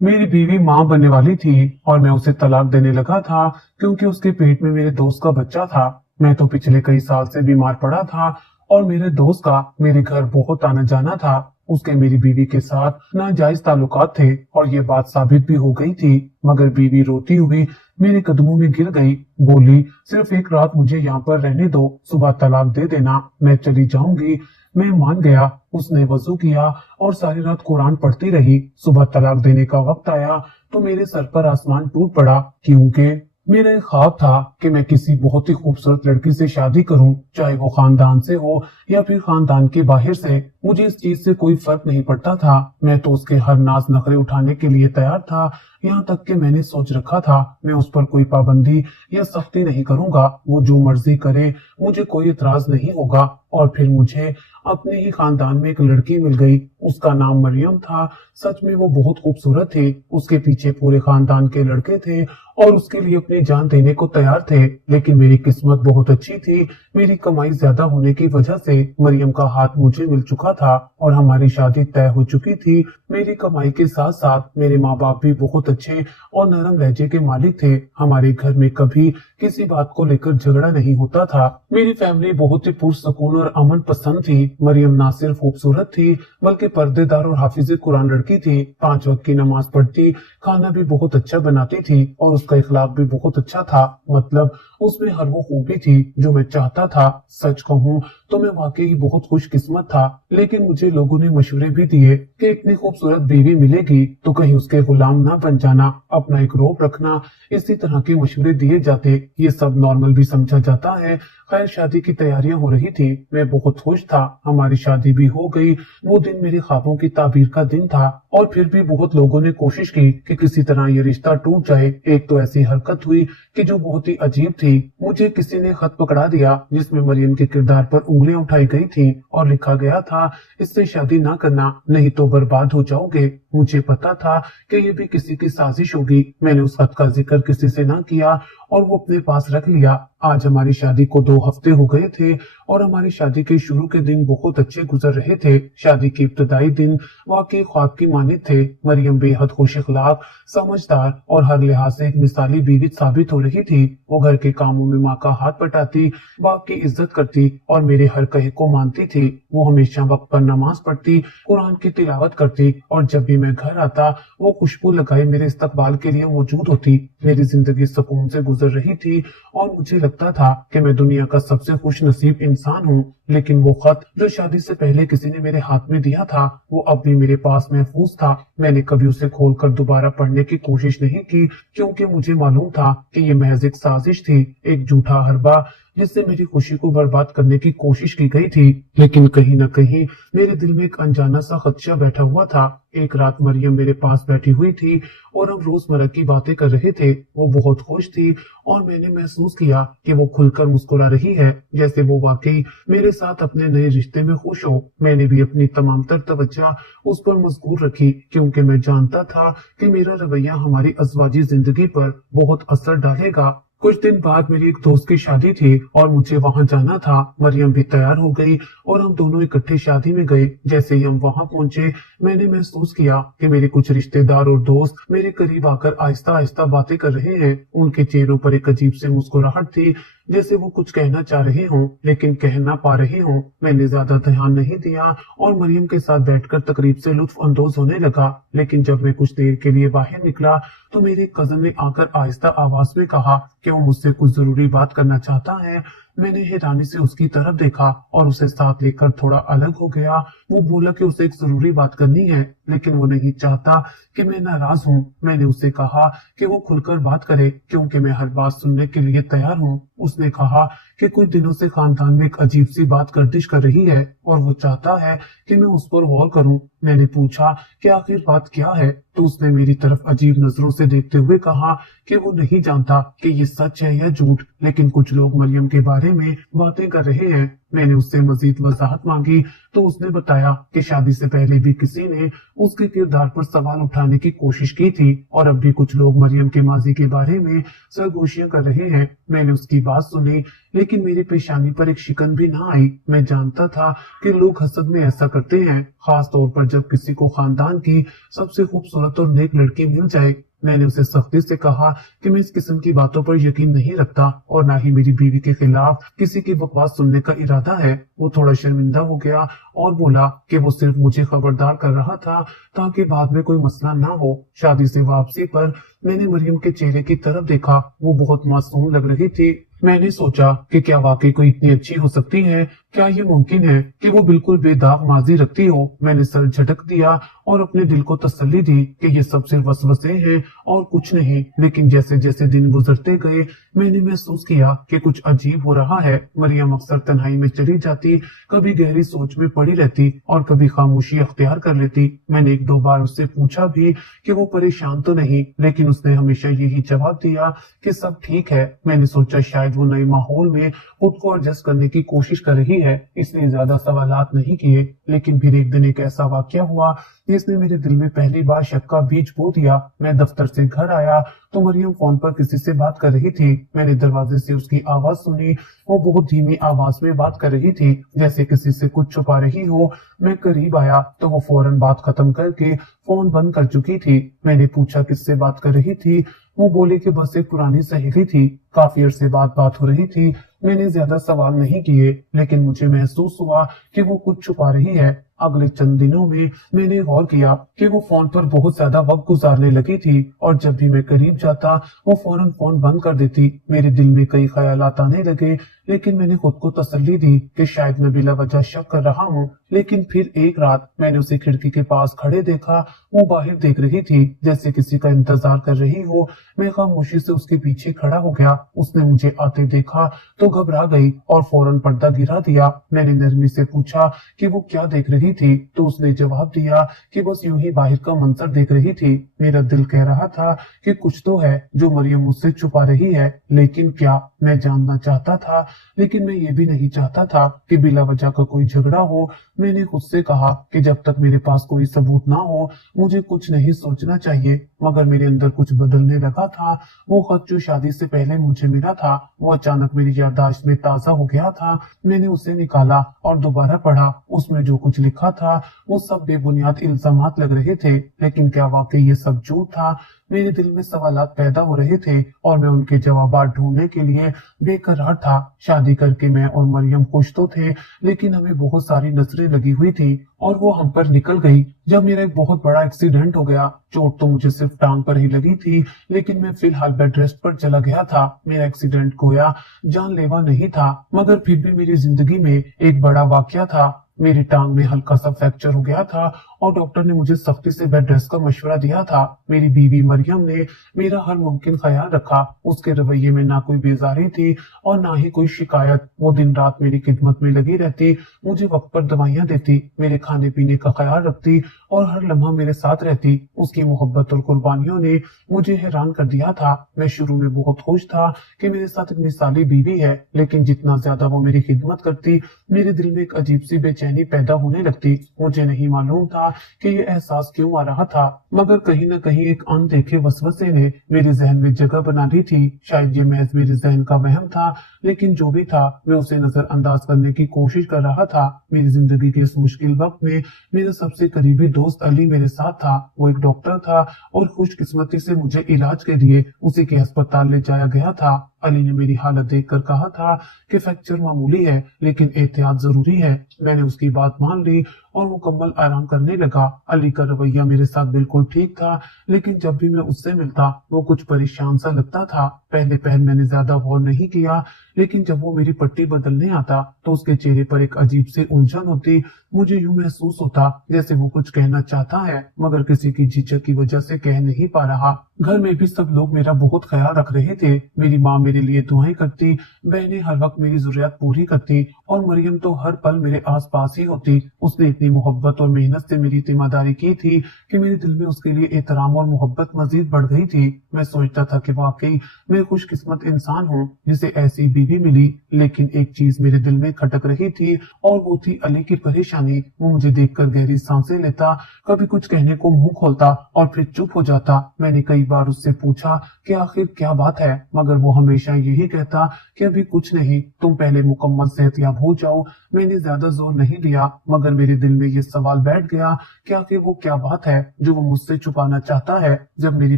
मेरी बीवी माँ बनने वाली थी और मैं उसे तलाक देने लगा था क्योंकि उसके पेट में मेरे दोस्त का बच्चा था। मैं तो पिछले कई साल से बीमार पड़ा था और मेरे दोस्त का मेरे घर बहुत आना जाना था। उसके मेरी बीवी के साथ नाजायज ताल्लुकात थे और ये बात साबित भी हो गई थी। मगर बीवी रोती हुई मेरे कदमों में गिर गई, बोली सिर्फ एक रात मुझे यहाँ पर रहने दो, सुबह तलाक दे देना, मैं चली जाऊंगी। मैं मान गया। उसने वजू किया और सारी रात कुरान पढ़ती रही। सुबह तलाक देने का वक्त आया तो मेरे सर पर आसमान टूट पड़ा, क्योंकि मेरा एक ख्वाब था कि मैं किसी बहुत ही खूबसूरत लड़की से शादी करूं, चाहे वो खानदान से हो या फिर खानदान के बाहर से। मुझे इस चीज से कोई फर्क नहीं पड़ता था। मैं तो उसके हर नाज नखरे उठाने के लिए तैयार था। यहाँ तक कि मैंने सोच रखा था मैं उस पर कोई पाबंदी या सख्ती नहीं करूंगा, वो जो मर्जी करे, मुझे कोई इतराज नहीं होगा। और फिर मुझे अपने ही खानदान में एक लड़की मिल गई। उसका नाम मरियम था। सच में वो बहुत खूबसूरत थी। उसके पीछे पूरे खानदान के लड़के थे और उसके लिए अपनी जान देने को तैयार थे। लेकिन मेरी किस्मत बहुत अच्छी थी। मेरी कमाई ज्यादा होने की वजह से मरियम का हाथ मुझे मिल चुका था और हमारी शादी तय हो चुकी थी। मेरी कमाई के साथ साथ मेरे माँ बाप भी बहुत अच्छे और नरम लहजे के मालिक थे। हमारे घर में कभी किसी बात को लेकर झगड़ा नहीं होता था। मेरी फैमिली बहुत ही पुरसकून और अमन पसंद थी। मरियम ना सिर्फ खूबसूरत थी बल्कि पर्देदार और हाफिज कुरान लड़की थी। 5 वक्त की नमाज पढ़ती, खाना भी बहुत अच्छा बनाती थी और उसका इखलाक भी बहुत अच्छा था। मतलब उसमें हर वो खूबी थी जो मैं चाहता था। सच कहूँ तो मैं वाकई बहुत खुशकिस्मत था। लेकिन मुझे लोगों ने मशवरे भी दिए कि इतनी खूबसूरत बीवी मिलेगी तो कहीं उसके गुलाम ना बन जाना, अपना एक रौब रखना। इसी तरह के मशवरे दिए जाते। ये सब नॉर्मल भी समझा जाता है। खैर, शादी की तैयारियां हो रही थी। मैं बहुत खुश था। हमारी शादी भी हो गई। वो दिन मेरे ख्वाबों की ताबीर का दिन था और फिर भी बहुत लोगों ने कोशिश की कि किसी तरह ये रिश्ता टूट जाए। एक तो ऐसी हरकत हुई कि जो बहुत ही अजीब थी। मुझे किसी ने खत पकड़ा दिया जिसमें मरियम के किरदार पर उंगलियां उठाई गई थी और लिखा गया था, इससे शादी ना करना नहीं तो बर्बाद हो जाओगे। मुझे पता था कि ये भी किसी की साजिश होगी। मैंने उस खत का जिक्र किसी से ना किया और वो अपने पास रख लिया। आज हमारी शादी को 2 हफ्ते हो गए थे और हमारी शादी के शुरू के दिन बहुत अच्छे गुजर रहे थे। शादी के इब्तदाई दिन वाकई ख्वाब की मानित थे। मरियम बेहद खुश अखलाक, समझदार और हर लिहाज से एक मिसाली बीवी साबित हो रही थी। वो घर के कामों में माँ का हाथ बटाती, बाप की इज्जत करती और मेरे हर कहे को मानती थी। वो हमेशा वक्त पर नमाज पढ़ती, कुरान की तिलावत करती और जब भी मैं घर आता वो खुशबू लगाए मेरे इस्तकबाल के लिए मौजूद होती। मेरी जिंदगी सुकून से गुजर रही थी और मुझे लगता था कि मैं दुनिया का सबसे खुश नसीब इंसान हूँ। लेकिन वो खत जो शादी से पहले किसी ने मेरे हाथ में दिया था वो अब भी मेरे पास महफूज था। मैंने कभी उसे खोलकर दोबारा पढ़ने की कोशिश नहीं की क्योंकि मुझे मालूम था कि ये महज एक साजिश थी, एक झूठा हरबा जिससे मेरी खुशी को बर्बाद करने की कोशिश की गई थी। लेकिन कहीं न कहीं मेरे दिल में एक अनजाना सा खदशा बैठा हुआ था। एक रात मरियम मेरे पास बैठी हुई थी और हम रोजमर्रा की बातें कर रहे थे। वो बहुत खुश थी और मैंने महसूस किया कि वो खुलकर मुस्कुरा रही है, जैसे वो वाकई मेरे साथ अपने नए रिश्ते में खुश हो। मैंने भी अपनी तमाम तर तवज्जो उस पर मजबूर रखी क्योंकि मैं जानता था कि मेरा रवैया हमारी अज़वाजी जिंदगी पर बहुत असर डालेगा। कुछ दिन बाद मेरी एक दोस्त की शादी थी और मुझे वहां जाना था। मरियम भी तैयार हो गई और हम दोनों इकट्ठे शादी में गए। जैसे ही हम वहां पहुंचे मैंने महसूस किया कि मेरे कुछ रिश्तेदार और दोस्त मेरे करीब आकर आहिस्ता आहिस्ता बातें कर रहे हैं। उनके चेहरों पर एक अजीब सी मुस्कुराहट थी, जैसे वो कुछ कहना चाह रहे हों लेकिन कह ना पा रहे हों। मैंने ज्यादा ध्यान नहीं दिया और मरियम के साथ बैठकर तकरीब से लुत्फ अंदोज होने लगा। लेकिन जब मैं कुछ देर के लिए बाहर निकला तो मेरे कजन ने आकर आहिस्ता आवाज में कहा कि वो मुझसे कुछ जरूरी बात करना चाहता है। मैंने हैरानी से उसकी तरफ देखा और उसे साथ लेकर थोड़ा अलग हो गया। वो बोला कि उसे एक जरूरी बात करनी है लेकिन वो नहीं चाहता कि मैं नाराज हूँ। मैंने उससे कहा कि वो खुलकर बात करे क्योंकि मैं हर बात सुनने के लिए तैयार हूँ। उसने कहा कि कुछ दिनों से खानदान में एक अजीब सी बात गर्दिश कर रही है और वो चाहता है कि मैं उस पर गौर करूं। मैंने पूछा कि आखिर बात क्या है तो उसने मेरी तरफ अजीब नजरों से देखते हुए कहा कि वो नहीं जानता कि ये सच है या झूठ, लेकिन कुछ लोग मरियम के बारे में बातें कर रहे हैं। میں نے اس سے مزید وضاحت مانگی تو اس نے بتایا کہ شادی سے پہلے بھی کسی نے اس کے کردار پر سوال اٹھانے کی کوشش کی تھی اور اب بھی کچھ لوگ مریم کے ماضی کے بارے میں سرگوشیاں کر رہے ہیں۔ میں نے اس کی بات سنی لیکن میری پیشانی پر ایک شکن بھی نہ آئی۔ میں جانتا تھا کہ لوگ حسد میں ایسا کرتے ہیں، خاص طور پر جب کسی کو خاندان کی سب سے خوبصورت اور نیک لڑکی مل جائے۔ میں نے اسے سختی سے کہا کہ میں اس قسم کی باتوں پر یقین نہیں رکھتا اور نہ ہی میری بیوی کے خلاف کسی کی بکواس سننے کا ارادہ ہے۔ وہ تھوڑا شرمندہ ہو گیا اور بولا کہ وہ صرف مجھے خبردار کر رہا تھا تاکہ بعد میں کوئی مسئلہ نہ ہو۔ شادی سے واپسی پر میں نے مریم کے چہرے کی طرف دیکھا، وہ بہت معصوم لگ رہی تھی۔ میں نے سوچا کہ کیا واقعی کوئی اتنی اچھی ہو سکتی ہے؟ کیا یہ ممکن ہے کہ وہ بالکل بے داغ ماضی رکھتی ہو؟ میں نے سر جھٹک دیا اور اپنے دل کو تسلی دی کہ یہ سب صرف وسوسے ہیں اور کچھ نہیں۔ لیکن جیسے جیسے دن گزرتے گئے میں نے محسوس کیا کہ کچھ عجیب ہو رہا ہے۔ مریم اکثر تنہائی میں چلی جاتی، کبھی گہری سوچ میں پڑی رہتی اور کبھی خاموشی اختیار کر لیتی۔ میں نے ایک دو بار اس سے پوچھا بھی کہ وہ پریشان تو نہیں، لیکن اس نے ہمیشہ یہی جواب دیا کہ سب ٹھیک ہے۔ میں نے سوچا شاید وہ نئے ماحول میں خود کو ایڈجسٹ کرنے کی کوشش کر رہی ہے، اس لیے زیادہ سوالات نہیں کیے۔ لیکن پھر ایک دن ایک ایسا واقعہ ہوا جس نے میرے دل میں پہلی بار شک کا بیج بو دیا۔ میں دفتر سے گھر آیا تو مریم فون پر کسی سے بات کر رہی تھی۔ میں نے دروازے سے اس کی آواز سنی، وہ بہت دھیمی آواز میں بات کر رہی تھی جیسے کسی سے کچھ چھپا رہی ہو۔ میں قریب آیا تو وہ فوراً بات ختم کر کے فون بند کر چکی تھی۔ میں نے پوچھا کس سے بات کر رہی تھی؟ وہ بولی کہ بس ایک پرانی سہیلی تھی، کافی عرصے بعد بات ہو رہی تھی۔ میں نے زیادہ سوال نہیں کیے لیکن مجھے محسوس ہوا کہ وہ کچھ چھپا رہی ہے۔ اگلے چند دنوں میں نے غور کیا کہ وہ فون پر بہت زیادہ وقت گزارنے لگی تھی اور جب بھی میں قریب جاتا وہ فوراً فون بند کر دیتی۔ میرے دل میں کئی خیالات آنے لگے لیکن میں نے خود کو تسلی دی کہ شاید میں بلا وجہ شک کر رہا ہوں۔ لیکن پھر ایک رات میں نے اسے کھڑکی کے پاس کھڑے دیکھا، وہ باہر دیکھ رہی تھی جیسے کسی کا انتظار کر رہی ہو۔ میں خاموشی سے اس کے پیچھے کھڑا ہو گیا۔ اس نے مجھے آتے دیکھا تو گھبرا گئی اور فوراً پردہ گرا دیا۔ میں نے نرمی سے پوچھا کہ وہ کیا دیکھ رہی تھی تو اس نے جواب دیا کہ بس یوں ہی باہر کا منظر دیکھ رہی تھی۔ میرا دل کہہ رہا تھا کہ کچھ تو ہے جو مریم مجھ سے چھپا رہی ہے، لیکن کیا؟ میں جاننا چاہتا تھا لیکن میں یہ بھی نہیں چاہتا تھا کہ بلا وجہ کا کوئی جھگڑا ہو۔ میں نے خود سے کہا کہ جب تک میرے پاس کوئی ثبوت نہ ہو مجھے کچھ نہیں سوچنا چاہیے، مگر میرے اندر کچھ بدلنے لگا تھا۔ وہ خط جو شادی سے پہلے مجھے ملا تھا وہ اچانک میری یادداشت میں تازہ ہو گیا تھا۔ میں نے اسے نکالا اور دوبارہ پڑھا۔ اس میں جو کچھ لکھا تھا وہ سب بے بنیاد الزامات لگ رہے تھے، لیکن کیا واقعی یہ سب جھوٹ تھا؟ میرے دل میں سوالات پیدا ہو رہے تھے اور میں ان کے جوابات ڈھونڈنے کے لیے بے قرار تھا۔ شادی کر کے میں اور مریم خوش تو تھے لیکن ہمیں بہت ساری نظریں لگی ہوئی تھی اور وہ ہم پر نکل گئی جب میرا ایک بہت بڑا ایکسیڈنٹ ہو گیا۔ چوٹ تو مجھے صرف ٹانگ پر ہی لگی تھی لیکن میں فی الحال بیڈ ریسٹ پر چلا گیا تھا۔ میرا ایکسیڈنٹ گویا جان لیوا نہیں تھا مگر پھر بھی میری زندگی میں ایک بڑا واقعہ تھا۔ میری ٹانگ میں ہلکا سا فریکچر ہو گیا تھا اور ڈاکٹر نے مجھے سختی سے بیڈ ریسٹ کا مشورہ دیا تھا۔ میری بیوی مریم نے میرا ہر ممکن خیال رکھا۔ اس کے رویے میں نہ کوئی بیزاری تھی اور نہ ہی کوئی شکایت۔ وہ دن رات میری خدمت میں لگی رہتی، مجھے وقت پر دوائیاں دیتی، میرے کھانے پینے کا خیال رکھتی اور ہر لمحہ میرے ساتھ رہتی۔ اس کی محبت اور قربانیوں نے مجھے حیران کر دیا تھا۔ میں شروع میں بہت خوش تھا کہ میرے ساتھ ایک مثالی بیوی ہے، لیکن جتنا زیادہ وہ میری خدمت کرتی میرے دل میں ایک عجیب سی بے چینی پیدا ہونے لگتی۔ مجھے نہیں معلوم تھا کہ یہ احساس کیوں آ رہا تھا مگر کہیں نہ کہیں ایک اندیکھے وسوسے نے میرے ذہن میں جگہ بنا لی تھی۔ شاید یہ محض میرے ذہن کا وہم تھا لیکن جو بھی تھا میں اسے نظر انداز کرنے کی کوشش کر رہا تھا۔ میری زندگی کے اس مشکل وقت میں میرا سب سے قریبی دوست علی میرے ساتھ تھا۔ وہ ایک ڈاکٹر تھا اور خوش قسمتی سے مجھے علاج کے لیے اسی کے ہسپتال لے جایا گیا تھا۔ علی نے میری حالت دیکھ کر کہا تھا کہ فریکچر معمولی ہے لیکن احتیاط ضروری ہے۔ میں نے اس کی بات مان لی اور مکمل آرام کرنے لگا۔ علی کا رویہ میرے ساتھ بالکل ٹھیک تھا لیکن جب بھی میں اس سے ملتا وہ کچھ پریشان سا لگتا تھا۔ پہلے میں نے زیادہ غور نہیں کیا لیکن جب وہ میری پٹی بدلنے آتا تو اس کے چہرے پر ایک عجیب سی الجھن ہوتی۔ مجھے یوں محسوس ہوتا جیسے وہ کچھ کہنا چاہتا ہے مگر کسی کی جھجک کی وجہ سے کہہ نہیں پا رہا۔ گھر میں بھی سب لوگ میرا بہت خیال رکھ رہے تھے۔ میری ماں میرے لیے دعائیں کرتی، بہنیں ہر وقت میری ضروریات پوری کرتی और मरियम तो हर पल मेरे आस पास ही होती। उसने इतनी मोहब्बत और मेहनत से मेरी तीमारदारी की थी कि मेरे दिल में उसके लिए एहतराम और मोहब्बत मजीद बढ़ गई थी। मैं सोचता था कि वाकई मैं खुशकिस्मत इंसान हूँ जिसे ऐसी बीवी मिली। लेकिन एक चीज मेरे दिल में खटक रही थी और वो थी अली की परेशानी। वो मुझे देखकर गहरी सांसें लेता, कभी कुछ कहने को मुंह खोलता और फिर चुप हो जाता। मैंने कई बार उससे पूछा कि आखिर क्या बात है, मगर वो हमेशा यही कहता कि अभी कुछ नहीं, तुम पहले मुकम्मल सेहतयाब हो जाओ। मैंने ज्यादा जोर नहीं दिया, मगर मेरे दिल में ये सवाल बैठ गया कि आखिर वो क्या बात है जो वो मुझसे छुपाना चाहता है। जब मेरी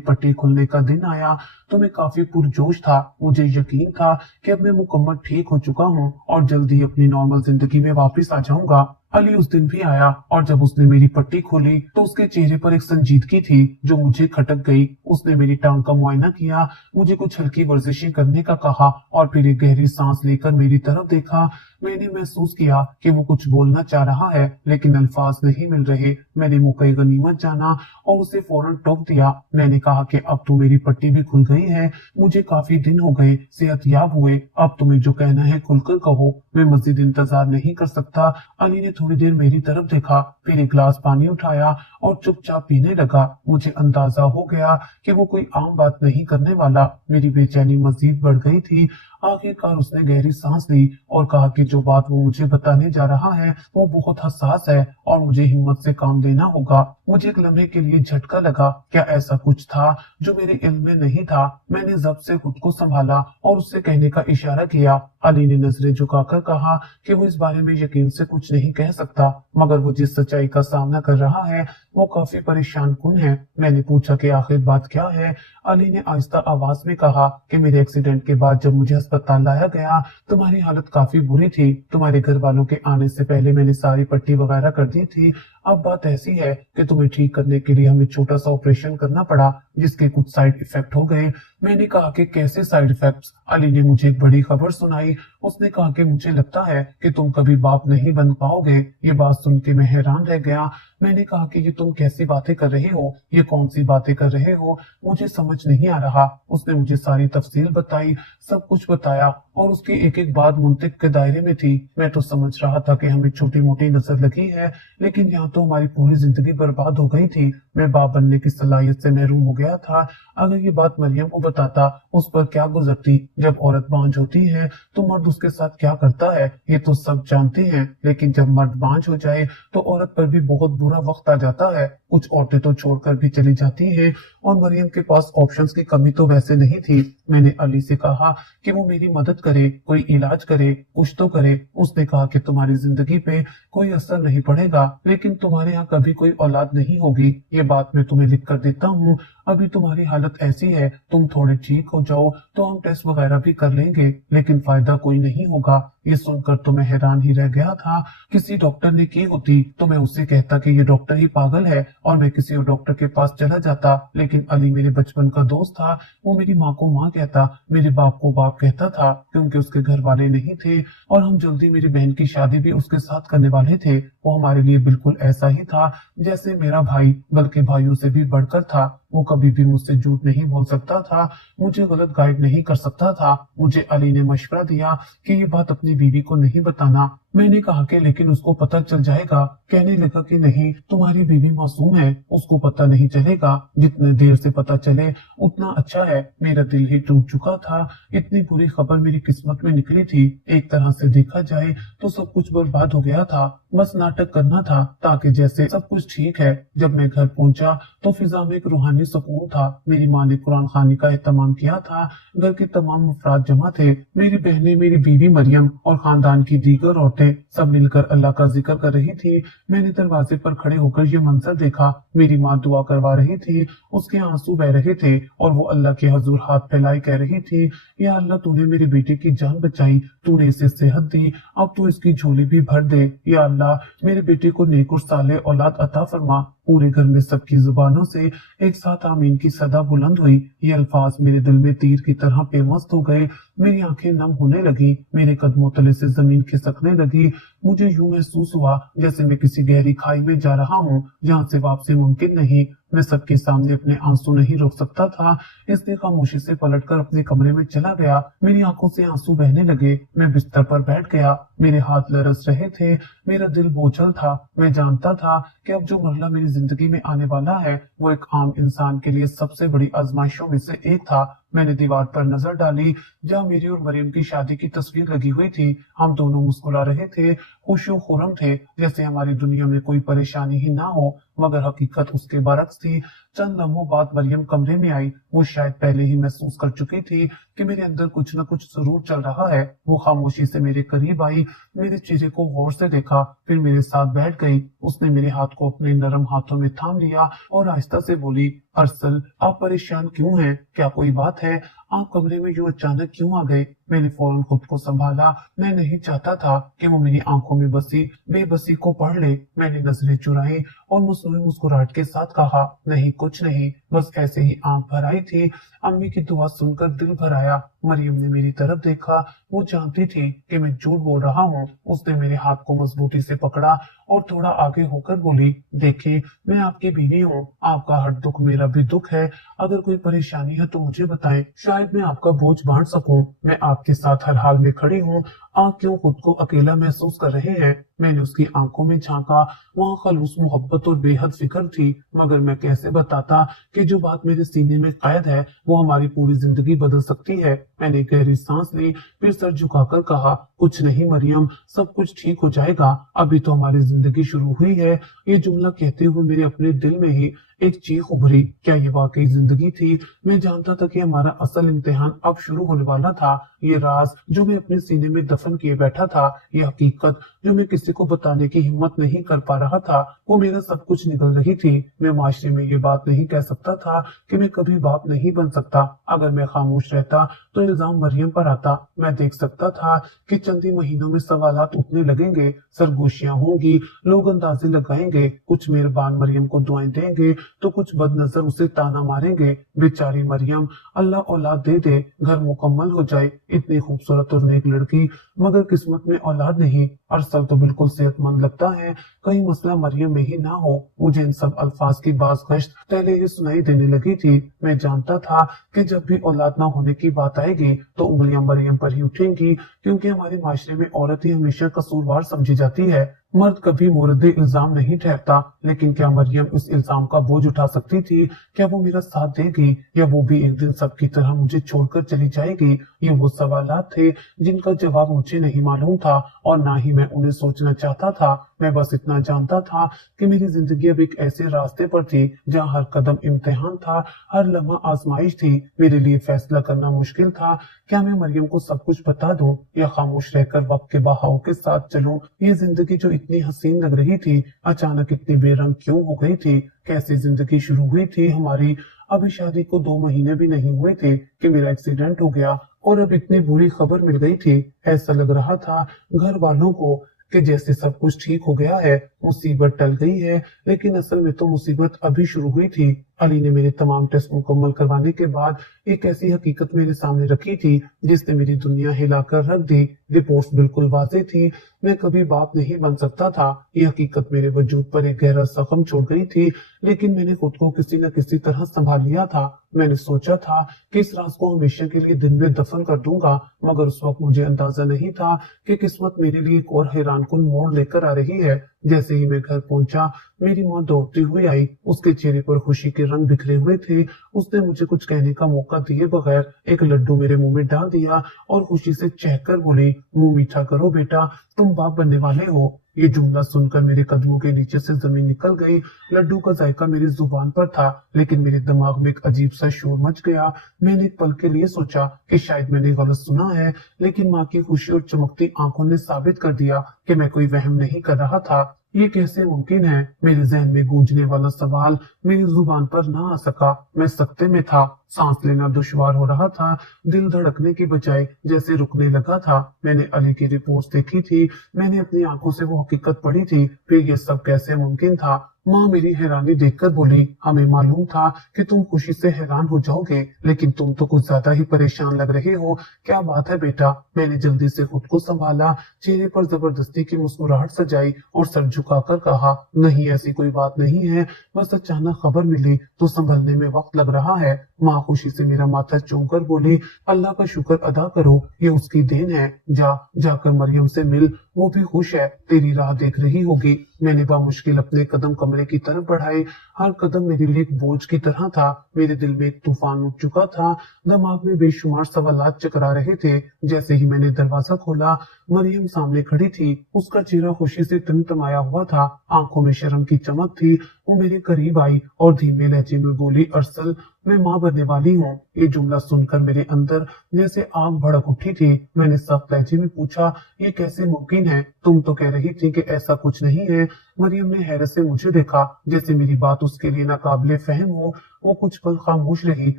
पट्टी खुलने का दिन आया तो मैं काफी पुरजोश था। मुझे यकीन था कि अब मैं मुकम्मल ठीक हो चुका हूँ और जल्दी अपनी नॉर्मल जिंदगी में वापस आ जाऊंगा। अली उस दिन भी आया और जब उसने मेरी पट्टी खोली तो उसके चेहरे पर एक संजीदगी थी जो मुझे खटक गई। उसने मेरी टांग का मुआयना किया, मुझे कुछ हल्की वर्जिशें करने का कहा और फिर एक गहरी सांस लेकर मेरी तरफ देखा। मैंने महसूस किया कि वो कुछ बोलना चाह रहा है लेकिन अल्फाज नहीं मिल रहे। मैंने मौके गनीमत जाना और उसे फौरन टोक दिया। मैंने कहा कि अब तो मेरी पट्टी भी खुल गई है, मुझे काफी दिन हो गए सेहतयाब हुए, अब तुम्हें जो कहना है खुलकर कहो, मैं मजीद इंतजार नहीं कर सकता। अली ने थोड़ी देर मेरी तरफ देखा, फिर एक गिलास पानी उठाया और चुपचाप पीने लगा। मुझे अंदाजा हो गया कि वो कोई आम बात नहीं करने वाला। मेरी बेचैनी मजीद बढ़ गई थी। आखिरकार उसने गहरी सांस ली और कहा कि जो बात वो मुझे बताने जा रहा है वो बहुत हसास है और मुझे हिम्मत से काम लेना होगा। मुझे एक लम्हे के लिए झटका लगा, क्या ऐसा कुछ था जो मेरे इल्म में नहीं था। मैंने जब्त से खुद को संभाला और उससे कहने का इशारा किया। अली ने नजरें झुकाकर कहा कि वो इस बारे में यकीन से कुछ नहीं कह सकता, मगर वो जिस सच्चाई का सामना कर रहा है वो काफी परेशान कुन है। मैंने पूछा कि आखिर बात क्या है। अली ने आहिस्ता आवाज में कहा कि मेरे एक्सीडेंट के बाद जब मुझे अस्पताल लाया गया तुम्हारी हालत काफी बुरी थी। तुम्हारे घर वालों के आने से पहले मैंने सारी पट्टी वगैरह कर दी थी। अब बात ऐसी है कि तुम्हें ठीक करने के लिए हमें छोटा सा ऑपरेशन करना पड़ा जिसके कुछ साइड इफेक्ट हो गए। मैंने कहा कि कैसे साइड इफेक्ट्स। अली ने मुझे एक बड़ी खबर सुनाई। उसने कहा कि मुझे लगता है कि तुम कभी बाप नहीं बन पाओगे। ये बात सुन के मैं हैरान रह गया। मैंने कहा कि ये तुम कैसी बातें कर रहे हो, ये कौन सी बातें कर रहे हो, मुझे समझ नहीं आ रहा। उसने मुझे सारी तफसील बताई, सब कुछ बताया और उसकी एक एक बात मुंतिक के दायरे में थी। मैं तो समझ रहा था कि हमें छोटी मोटी नजर लगी है, लेकिन यहाँ तो हमारी पूरी जिंदगी बर्बाद हो गई थी। मैं बाप बनने की सलाहियत से महरूम हो गया था। अगर ये बात मरियम को बताता उस पर क्या गुजरती। जब औरत बांझ होती है तो मर्द उसके साथ क्या करता है ये तो सब जानते हैं, लेकिन जब मर्द बांझ हो जाए तो औरत पर भी बहुत बुरा वक्त आ जाता है। कुछ औरतें तो छोड़कर भी चली जाती हैं और मरियम के पास ऑप्शंस की कमी तो वैसे नहीं थी। मैंने अली से कहा कि वो मेरी मदद करे, कोई इलाज करे, कुछ तो करे। उसने कहा कि तुम्हारी जिंदगी पे कोई असर नहीं पड़ेगा, लेकिन तुम्हारे यहाँ कभी कोई औलाद नहीं होगी। ये बात मैं तुम्हें लिख कर देता हूँ। अभी तुम्हारी हालत ऐसी है, तुम थोड़े ठीक हो जाओ तो हम टेस्ट वगैरह भी कर लेंगे, लेकिन फायदा कोई नहीं होगा। ये सुनकर तो मैं हैरान ही रह गया था। किसी डॉक्टर ने की होती तो मैं उससे कहता कि ये डॉक्टर ही पागल है और मैं किसी और डॉक्टर के पास चला जाता, लेकिन अली मेरे बचपन का दोस्त था। वो मेरी माँ को माँ कहता, मेरे बाप को बाप कहता था, क्योंकि उसके घर वाले नहीं थे और हम जल्दी मेरी बहन की शादी भी उसके साथ करने वाले थे। वो हमारे लिए बिल्कुल ऐसा ही था जैसे मेरा भाई, बल्कि भाइयों से भी बढ़कर था। वो कभी भी मुझसे झूठ नहीं बोल सकता था, मुझे गलत गाइड नहीं कर सकता था। मुझे अली ने मशवरा दिया कि ये बात अपनी बीवी को नहीं बताना। मैंने कहा कि लेकिन उसको पता चल जाएगा। कहने लगा कि नहीं, तुम्हारी बीवी मासूम है, उसको पता नहीं चलेगा। जितने देर से पता चले उतना अच्छा है। मेरा दिल ही टूट चुका था। इतनी बुरी खबर मेरी किस्मत में निकली थी। एक तरह से देखा जाए तो सब कुछ बर्बाद हो गया था। बस नाटक करना था ताकि जैसे सब कुछ ठीक है। जब मैं घर पहुंचा तो फिजा में एक रूहानी सुकून था। मेरी माँ ने कुरान खानी का एहतमाम किया था। घर के तमाम अफराद जमा थे, मेरी बहनें, मेरी बीवी मरियम और खानदान की दीगर औरतें सब मिलकर अल्लाह का जिक्र कर रही थी। मैंने दरवाजे पर खड़े होकर ये मंजर देखा। मेरी माँ दुआ करवा रही थी, उसके आंसू बह रहे थे और वो अल्लाह के हजूर हाथ फैलाए कह रही थी, या अल्लाह तूने मेरे बेटे की जान बचाई, तूने इसे सेहत दी, अब तू इसकी झोली भी भर दे। या अल्लाह मेरे बेटे को नेक और साले औलाद अता फरमा। पूरे घर में सबकी जुबानों से एक साथ आमीन की सदा बुलंद हुई। ये अल्फाज मेरे दिल में तीर की तरह पेवस्त हो गए। मेरी आंखें नम होने लगी, मेरे कदमों तले से जमीन खिसकने लगी। मुझे यूं महसूस हुआ जैसे मैं किसी गहरी खाई में जा रहा हूँ जहाँ से वापसी मुमकिन नहीं। मैं सबके सामने अपने आंसू नहीं रोक सकता था, इसलिए खामोशी से पलटकर अपने कमरे में चला गया। मेरी आंखों से आंसू बहने लगे। मैं बिस्तर पर बैठ गया, मेरे हाथ लरस रहे थे, मेरा दिल बोझल था। मैं जानता था कि अब जो मरला मेरी जिंदगी में आने वाला है वो एक आम इंसान के लिए सबसे बड़ी आजमाइशों में से एक था। मैंने दीवार पर नजर डाली जहाँ मेरी और मरियम की शादी की तस्वीर लगी हुई थी। हम दोनों मुस्कुरा रहे थे, खुशो खुरम थे, जैसे हमारी दुनिया में कोई परेशानी ही ना हो। मगर हकीकत उसके बरक्स थी। चंद लम्हों बाद मरियम कमरे में आई। वो शायद पहले ही महसूस कर चुकी थी कि मेरे अंदर कुछ न कुछ जरूर चल रहा है। वो खामोशी से मेरे करीब आई, मेरे चेहरे को गौर से देखा, फिर मेरे साथ बैठ गई। उसने मेरे हाथ को अपने नरम हाथों में थाम लिया और आहिस्ता से बोली, अरसल, आप परेशान क्यों हैं? क्या कोई बात है? आप कमरे में यूं अचानक क्यों आ गए? मैंने फौरन खुद को संभाला। मैं नहीं चाहता था कि वो मेरी आंखों में बसी बेबसी को पढ़ ले। मैंने नजरें चुराई और मुस्कुराहट के साथ कहा, नहीं कुछ नहीं, बस ऐसे ही आंख भर आई थी। अम्मी की दुआ सुनकर दिल भर आया। मरियम ने मेरी तरफ देखा। वो जानती थी कि मैं झूठ बोल रहा हूँ। उसने मेरे हाथ को मजबूती से पकड़ा और थोड़ा आगे होकर बोली, देखिए, मैं आपकी बीवी हूँ, आपका हर दुख मेरा भी दुख है। अगर कोई परेशानी है तो मुझे बताएं, शायद मैं आपका बोझ बांट सकूं। मैं आपके साथ हर हाल में खड़ी हूँ। आप क्यों खुद को अकेला महसूस कर रहे हैं? मैंने उसकी आंखों में झांका। वहाँ खलूस मोहब्बत और बेहद फिक्र थी। मगर मैं कैसे बताता कि जो बात मेरे सीने में कैद है वो हमारी पूरी जिंदगी बदल सकती है। मैंने गहरी सांस ली, फिर सर झुकाकर कहा, कुछ नहीं मरियम, सब कुछ ठीक हो जाएगा, अभी तो हमारी जिंदगी शुरू हुई है। ये जुमला कहते हुए मेरे अपने दिल में ही एक चीख उभरी। क्या ये वाकई जिंदगी थी? मैं जानता था कि हमारा असल इम्तिहान अब शुरू होने वाला था। ये राज जो मैं अपने सीने में दफन किए बैठा था, ये हकीकत जो मैं किसी को बताने की हिम्मत नहीं कर पा रहा था, वो मेरा सब कुछ निकल रही थी। मैं माशरे में ये बात नहीं कह सकता था कि मैं कभी बाप नहीं बन सकता। अगर मैं खामोश रहता तो इल्जाम मरियम पर आता। मैं देख सकता था कि चंद ही महीनों में सवालात उठने लगेंगे, सरगोशियां होंगी, लोग अंदाजे लगाएंगे, कुछ मेहरबान मरियम को दुआएं देंगे तो कुछ बदनजर उसे ताना मारेंगे। बेचारी मरियम, अल्लाह औलाद दे दे, घर मुकम्मल हो जाए। इतनी खूबसूरत और नेक लड़की, मगर किस्मत में औलाद नहीं। अरसल तो बिल्कुल सेहतमंद लगता है, कहीं मसला मरियम में ही ना हो। मुझे इन सब अल्फाज की बाज गश्त पहले ही सुनाई देने लगी थी। मैं जानता था कि जब भी औलाद ना होने की बात आएगी तो उंगलियां मरियम पर ही उठेंगी, क्योंकि हमारे माशरे में औरत ही हमेशा कसूरवार समझी जाती है। मर्द कभी मुर्दे इल्जाम नहीं ठहरता। लेकिन क्या मरियम उस इल्जाम का बोझ उठा सकती थी? क्या वो मेरा साथ देगी, या वो भी एक दिन सबकी तरह मुझे छोड़कर चली जाएगी? ये वो सवालात थे जिनका जवाब मुझे नहीं मालूम था और ना ही मैं उन्हें सोचना चाहता था। मैं बस इतना जानता था कि मेरी जिंदगी अब एक ऐसे रास्ते पर थी जहाँ हर कदम इम्तिहान था, हर लम्हा आजमाइश थी। मेरे लिए फैसला करना मुश्किल था, क्या मैं मरियम को सब कुछ बता दूं या खामोश रहकर वक्त के बहाव के साथ चलूं। ये जिंदगी जो इतनी हसीन लग रही थी, अचानक इतनी बेरंग क्यों हो गई थी? कैसी जिंदगी शुरू हुई थी हमारी? अभी शादी को 2 महीने भी नहीं हुए थे कि मेरा एक्सीडेंट हो गया और अब इतनी बुरी खबर मिल गई थी। ऐसा लग रहा था घर वालों को कि जैसे सब कुछ ठीक हो गया है, मुसीबत टल गई है, लेकिन असल में तो मुसीबत अभी शुरू हुई थी। अली ने मेरे तमाम टेस्ट मुकम्मल करवाने के बाद एक ऐसी हकीकत मेरे सामने रखी थी जिसने मेरी दुनिया हिलाकर रख दी। रिपोर्ट्स बिल्कुल वाज़ेह थी, मैं कभी बाप नहीं बन सकता था। ये हकीकत मेरे वजूद पर एक गहरा जख्म छोड़ गई थी, लेकिन मैंने खुद को किसी न किसी तरह संभाल लिया था। मैंने सोचा था कि इस राज को हमेशा के लिए दिन में दफन कर दूंगा, मगर उस वक्त मुझे अंदाजा नहीं था कि किस्मत मेरे लिए एक और हैरानकुन मोड़ लेकर आ रही है। जैसे ही मैं घर पहुंचा, मेरी माँ दौड़ती हुई आई। उसके चेहरे पर खुशी के रंग बिखरे हुए थे। उसने मुझे कुछ कहने का मौका दिए बगैर एक लड्डू मेरे मुंह में डाल दिया और खुशी से चहकर बोली, मुंह मीठा करो बेटा, तुम बाप बनने वाले हो। ये जुमला सुनकर मेरे कदमों के नीचे से जमीन निकल गई। लड्डू का जायका मेरी जुबान पर था, लेकिन मेरे दिमाग में एक अजीब सा शोर मच गया। मैंने एक पल के लिए सोचा कि शायद मैंने गलत सुना है, लेकिन माँ की खुशी और चमकती आंखों ने साबित कर दिया कि मैं कोई वहम नहीं कर रहा था। ये कैसे मुमकिन है? मेरे जहन में गूंजने वाला सवाल मेरी जुबान पर ना आ सका। मैं सकते में था, सांस लेना दुश्वार हो रहा था, दिल धड़कने की बजाय जैसे रुकने लगा था। मैंने अली की रिपोर्ट्स देखी थी, मैंने अपनी आंखों से वो हकीकत पढ़ी थी, फिर ये सब कैसे मुमकिन था? माँ मेरी हैरानी देखकर बोली, हमें मालूम था कि तुम खुशी से हैरान हो जाओगे, लेकिन तुम तो कुछ ज्यादा ही परेशान लग रहे हो। क्या बात है बेटा? मैंने जल्दी से खुद को संभाला, चेहरे पर जबरदस्ती की मुस्कुराहट सजाई और सर झुकाकर कहा, नहीं ऐसी कोई बात नहीं है, बस अचानक खबर मिली तो संभलने में वक्त लग रहा है। माँ खुशी से मेरा माथा चूमकर बोली, अल्लाह का शुक्र अदा करो, ये उसकी देन है। जाकर मरियम से मिल, वो भी खुश है, तेरी राह देख रही होगी। मैंने बामुश्किल अपने कदम कमरे की तरफ बढ़ाए। हर कदम मेरे लिए एक बोझ की तरह था। मेरे दिल में एक तूफान उठ चुका था, दिमाग में बेशुमार सवालात चकरा रहे थे। जैसे ही मैंने दरवाजा खोला, मरियम सामने खड़ी थी। उसका चेहरा खुशी से टिमटिमाया हुआ था, आंखों में शर्म की चमक थी। वो मेरे करीब आई और धीमे लहजे में बोली, अरसल, मैं माँ बनने वाली हूँ। ये जुमला सुनकर मेरे अंदर जैसे आग भड़क उठी थी। मैंने सख्त लहजे में पूछा, ये कैसे मुमकिन है? तुम तो कह रही थी कि ऐसा कुछ नहीं है। मरियम ने हैरत से मुझे देखा, जैसे मेरी बात उसके लिए नाकाबिले फहम हो। वो कुछ पल खामोश रही,